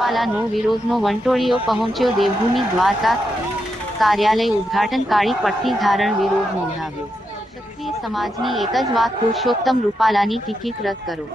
રૂપાલાનો વિરોધનો વંટોળીઓ પહોંચ્યો દેવભૂમિ દ્વારકા કાર્યાલય ઉદ્ઘાટન કાળી પટ્ટી ધારણ વિરોધ નોંધાવ્યો. ક્ષત્રિય સમાજની એક જ વાત પુરુષોત્તમ રૂપાલાની ટિકિટ રદ કરો.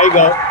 There you go.